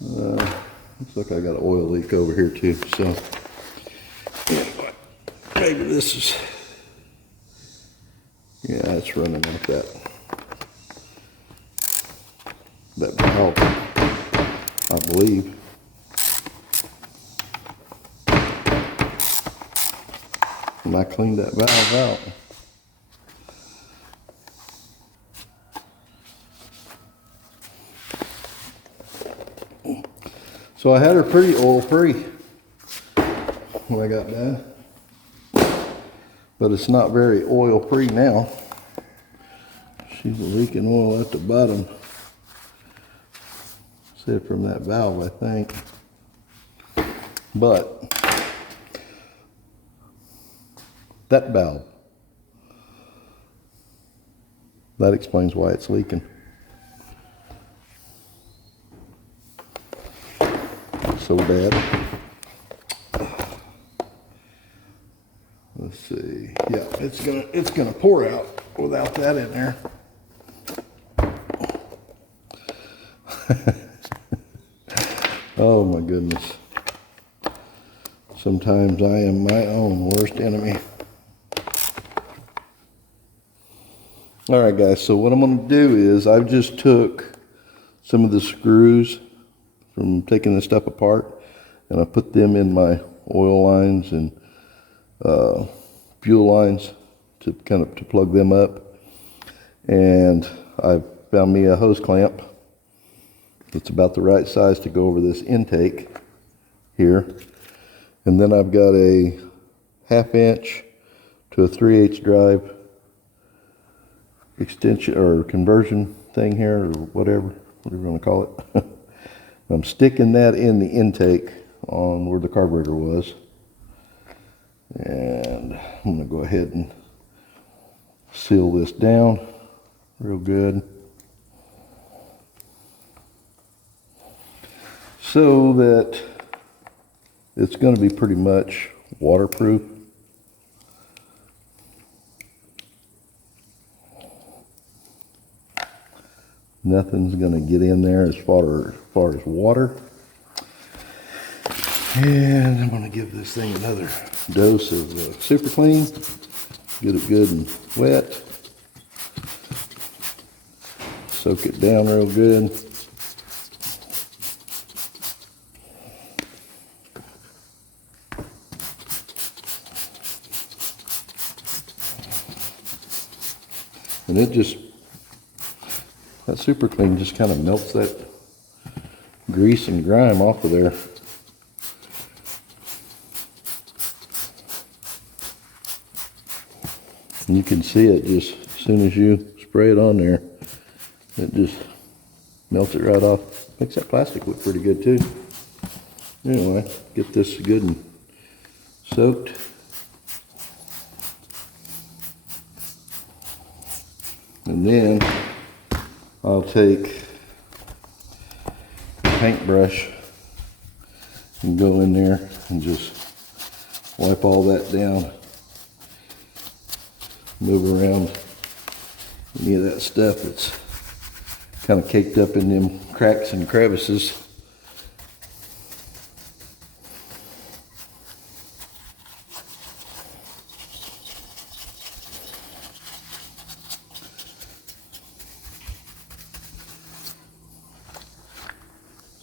Looks like I got an oil leak over here too, so anyway, maybe this is, yeah, it's running like that valve, I believe. And I cleaned that valve out. So I had her pretty oil free when I got done, but it's not very oil free now. She's leaking oil at the bottom. Said from that valve, I think. But that valve, that explains why it's leaking. So bad. Let's see. Yeah, it's gonna pour out without that in there. Oh my goodness. Sometimes I am my own worst enemy. All right, guys, so what I'm going to do is I've just took some of the screws from taking this stuff apart, and I put them in my oil lines and fuel lines to plug them up. And I found me a hose clamp that's about the right size to go over this intake here. And then I've got a 1/2 inch to a 3/8 drive extension or conversion thing here, or whatever you want to call it. I'm sticking that in the intake on where the carburetor was. And I'm going to go ahead and seal this down real good, so that it's going to be pretty much waterproof. Nothing's going to get in there as far as water. And I'm going to give this thing another dose of Super Clean. Get it good and wet. Soak it down real good. And that Super Clean just kind of melts that grease and grime off of there. And you can see it just as soon as you spray it on there, it just melts it right off. Makes that plastic look pretty good too. Anyway, get this good and soaked. And then I'll take a paintbrush and go in there and just wipe all that down. Move around any of that stuff that's kind of caked up in them cracks and crevices.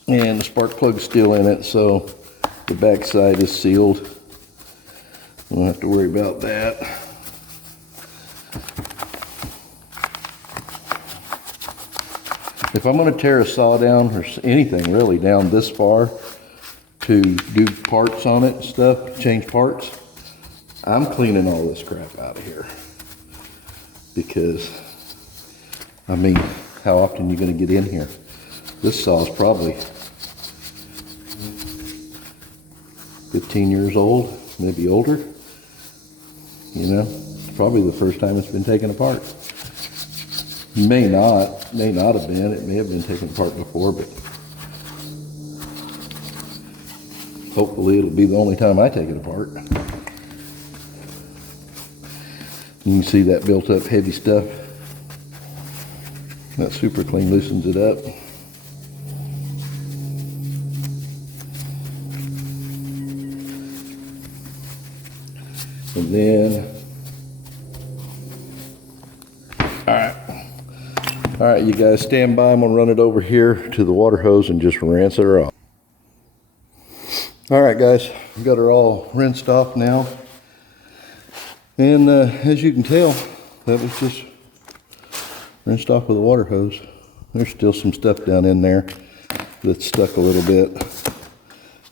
And the spark plug's still in it, so the back side is sealed. I don't have to worry about that. If I'm going to tear a saw down, or anything really down this far to do parts on it and stuff, change parts, I'm cleaning all this crap out of here. Because, I mean, how often are you going to get in here? This saw is probably 15 years old, maybe older. You know, it's probably the first time it's been taken apart. May not have been. It may have been taken apart before, but hopefully it'll be the only time I take it apart. You can see that built up heavy stuff. That Super Clean loosens it up. And then, all right, you guys stand by. I'm gonna run it over here to the water hose and just rinse her off. All right, guys, we got her all rinsed off now. And as you can tell, that was just rinsed off with a water hose. There's still some stuff down in there that's stuck a little bit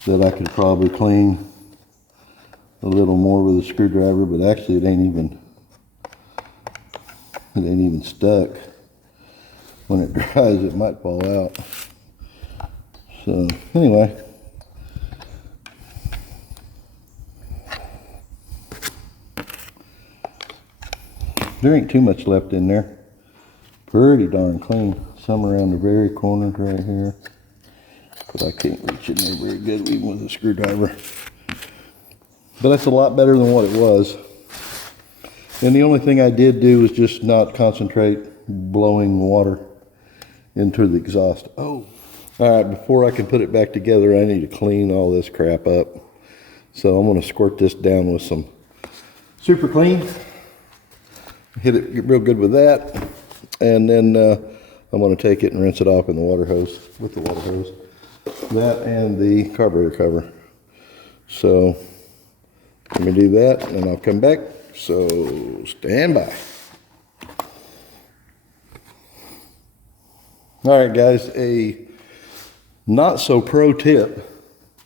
that I could probably clean a little more with a screwdriver, but actually it ain't even stuck. When it dries, it might fall out. So anyway, there ain't too much left in there. Pretty darn clean. Some around the very corners right here, but I can't reach in there very good even with a screwdriver. But that's a lot better than what it was. And the only thing I did do was just not concentrate blowing water into the exhaust. Oh, all right, before I can put it back together, I need to clean all this crap up. So I'm gonna squirt this down with some Super Clean. Hit it real good with that. And then I'm gonna take it and rinse it off in the water hose, with the water hose. That and the carburetor cover. So let me do that and I'll come back. So stand by. All right, guys, a not so pro tip,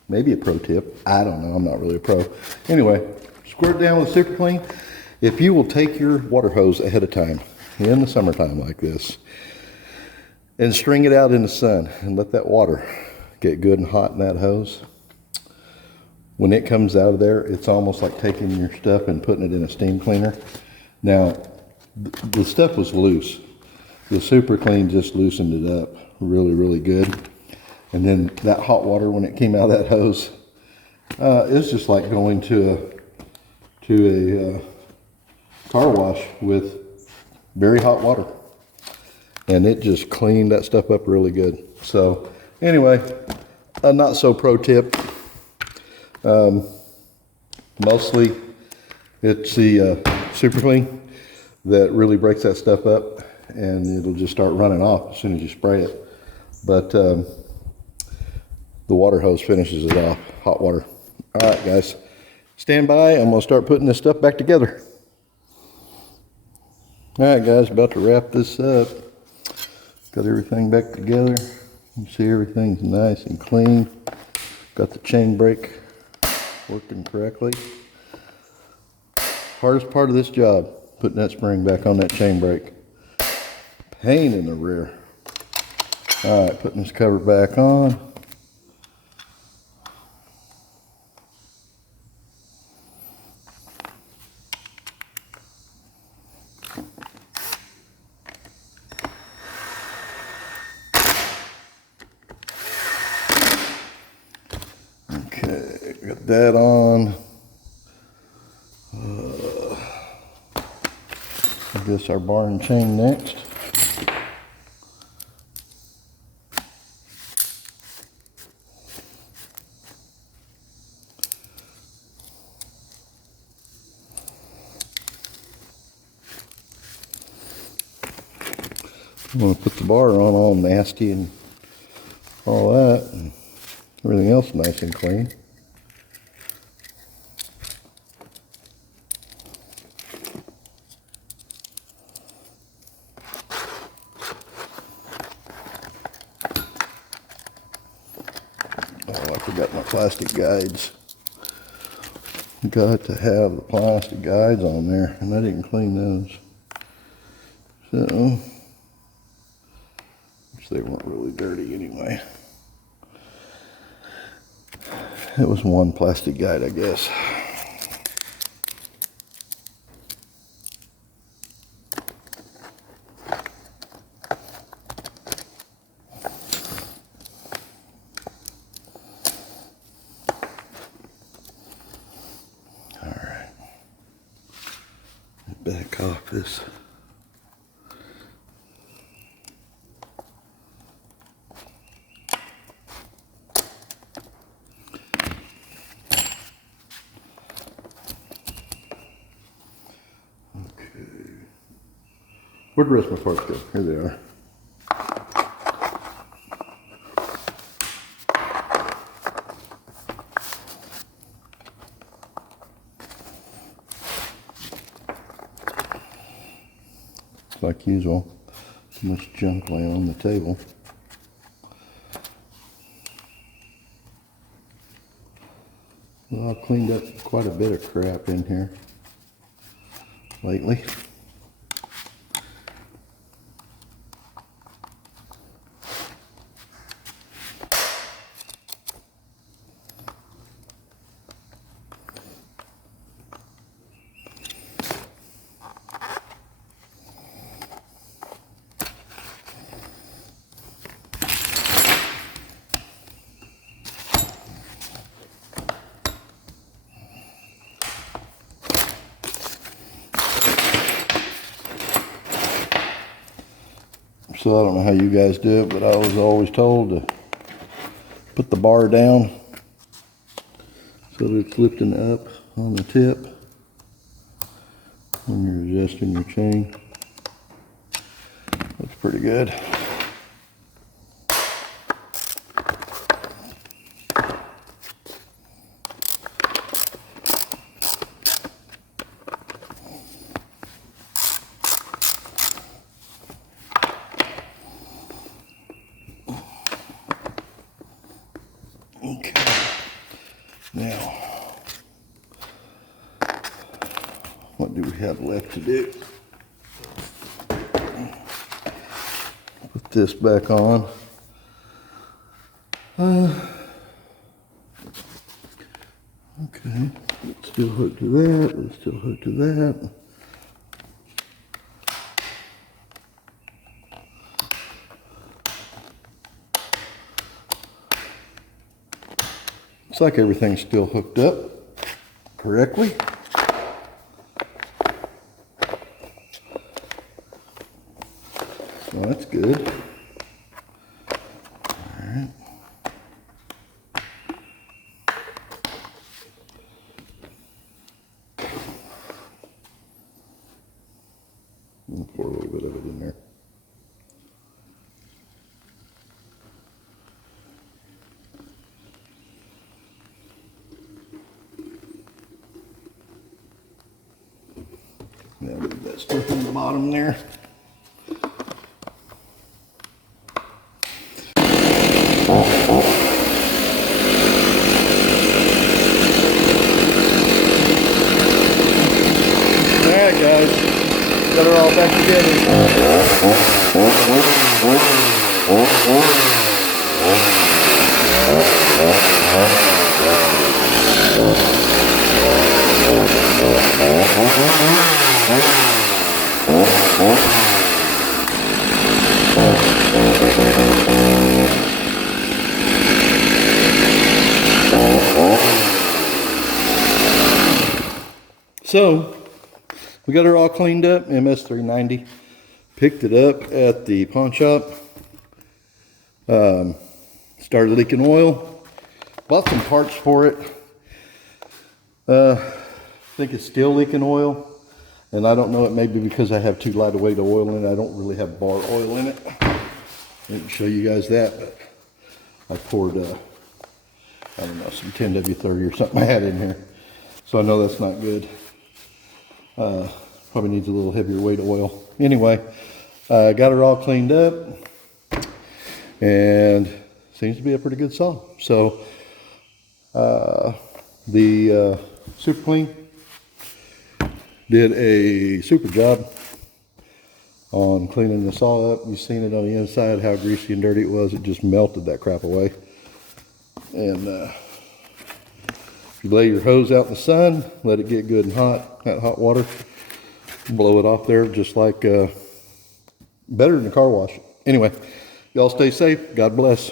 maybe a pro tip, I don't know, I'm not really a pro. Anyway, squirt down with Super Clean. If you will take your water hose ahead of time, in the summertime like this, and string it out in the sun and let that water get good and hot in that hose, when it comes out of there, it's almost like taking your stuff and putting it in a steam cleaner. Now, the stuff was loose. The Super Clean just loosened it up really, really good. And then that hot water, when it came out of that hose, it's just like going to a car wash with very hot water. And it just cleaned that stuff up really good. So anyway, a not so pro tip. Mostly it's the Super Clean that really breaks that stuff up, and it'll just start running off as soon as you spray it. But the water hose finishes it off, hot water. All right, guys, stand by. I'm gonna start putting this stuff back together. All right, guys, about to wrap this up. Got everything back together. You see everything's nice and clean. Got the chain brake working correctly. Hardest part of this job, putting that spring back on that chain brake. Pain in the rear. All right, putting this cover back on. Okay, got that on. I guess our bar and chain next. I'm going to put the bar on all nasty and all that, and everything else nice and clean. Oh, I forgot my plastic guides. Got to have the plastic guides on there, and I didn't clean those. So, which they weren't really dirty anyway. It was one plastic guide, I guess. All right. Back off this. Where'd the rest of my parts go? Here they are. Like usual, too much junk laying on the table. Well, I've cleaned up quite a bit of crap in here lately. So I don't know how you guys do it, but I was always told to put the bar down so that it's lifting up on the tip when you're adjusting your chain. Looks pretty good. Okay, now, what do we have left to do? Put this back on. Okay, it's still hooked to that, it's still hooked to that. Looks like everything's still hooked up correctly. So that's good. All right. I'll pour a little bit of it in there. Now leave that stuff on the bottom there. Alright guys, got her all back together. So, we got her all cleaned up, MS390. Picked it up at the pawn shop. Started leaking oil. Bought some parts for it. I think it's still leaking oil. And I don't know, it may be because I have too light a weight of oil in it. I don't really have bar oil in it. I didn't show you guys that, but I poured, I don't know, some 10W30 or something I had in here. So I know that's not good. Probably needs a little heavier weight of oil. Anyway, got her all cleaned up and seems to be a pretty good saw. So the Super Clean did a super job on cleaning the saw up. You've seen it on the inside, how greasy and dirty it was. It just melted that crap away. And if you lay your hose out in the sun, let it get good and hot, that hot water, blow it off there just like better than a car wash. Anyway, y'all stay safe. God bless.